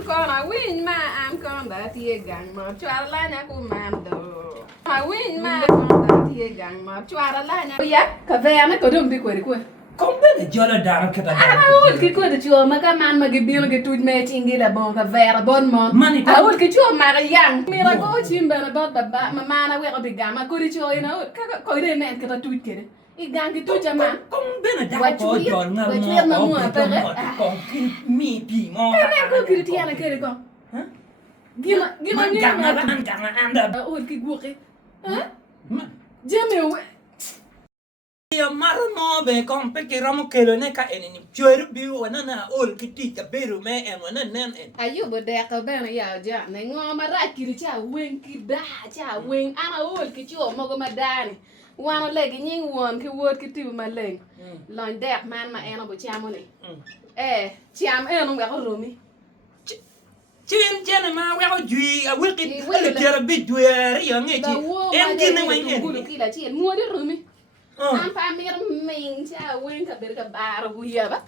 am gonna win ma am gonna tie gang ma chwala na ku mando ma win ma gonna tie gang ma chwala na ya ka ve na ko dum bi ko ko Kom bene jola dara kata dara. awul ki ko de chuo ma ka man ma gi bil gi tuj me tingi la bon ka vera bon mon Mani ta- awul ki chuo ma ga yang mi ra go chimba na dot ba ma mana we ko bi gama ko di chuo ina ka ko de ne ka tuj kede I gang ki tuj ma Kom bene dara Wat ko je- jol ngar wat mo. je ma Ko mo beto apere? mo ko kin mi pi mo. ka ko ki ti ana kede ko Huh? gina Man ni ganga ma an ganga anda. awul ki guki ha Ma jeme we ya maro no be kom pe ki romo kelo ne ka enini. Chweru bi wana na ol ki ti ka beru me en wana nen en. ayu bo de ka ben ya ja ne ngo ma ra ki cha wen ki da cha wen ana awul ki chuo mo go ma dani wana le gi nying won ki wot ki tu ma le lon dek man ma eno bo chamo ni cham eno ga ko rumi Chim jene ma we ko jui a wiki I wiki le le- tera bi dueri ya ngi da ti. wo En ma gine wa de gulu en. ki la chi mo de rumi an pa mir ming cha wen ka ber ka bar bu ya ba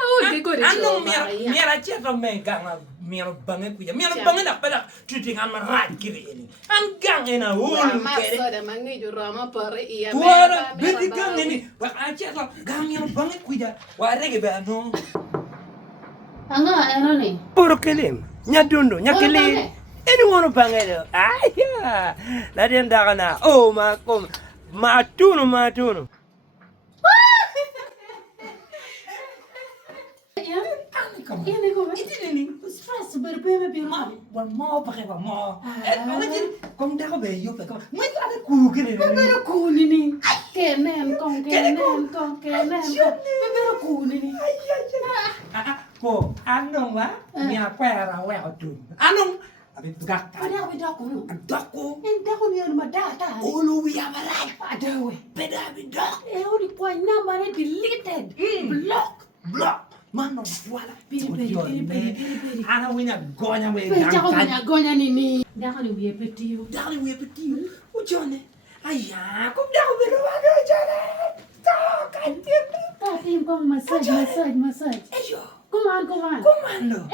awul ki ko de Anu chuo ma ya mera cheto me ganga mera bange kuya. Mera Siap. bange na pala tuti ngama raj kiri ini. An gang ena ul ma kere. so de mangi ju roma por iya Tuara beti gang ini. Wa a cheto gang mera bange kuya. Wa rege be anu. anga eno ni Puro kelim. Nya dundo, nya Puro kelim. bange? Ini wono bange do. Aya. La den daga na. Oh ma kom. Ma tunu ma tunu. ini ko Itu ini. stress berbeda Ma, wan mo pakai wan mo. Mungkin kong dah kau bayu pakai. Mungkin ada kuku ni. Pero kuni ni. Kenen kong kenen kong kenen kong. Pero kuni ni. Ko, anong wa? Niya pera wa tu. Anong? Abi gak. Ada apa dak kuno? Dako. Enda ko ni ma data. Ulu ya balai. Ada we. Beda abi dak. Uli kwa number deleted. Block. Block. Mano wala. Piri. Ana wina gonya we. Pecha ko gonya nini. Dako ni biye petio. Dali we peti. Ujone. Aya, kom dah beru ada jana. Tak antir. Tim kong massage. Ayo. Kuman. Komando.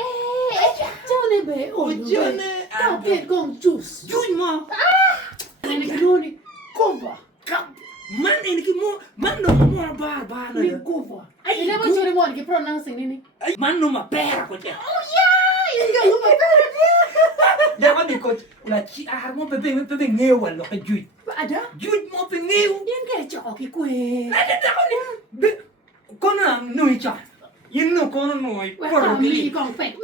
Jone be. Ujone. Tapi kong juice. Juj mo. Ini kanoni. Kova. Kap. Man ini ki mo. Man no mo bar na. Ni kova. Ini apa jore mo ki pronouncing nini? Man no ma pera ko dia. Oh yeah, ini lu ma pera dia. Ya kan di ko la ci ar mo bebe ngewal lo ka juj. Ada? Juj mo pe ngew. Yang kayak cok kue. Ada ta ko ni. Kono nui cha. Yin no kono nui. Wah, kami kong pet.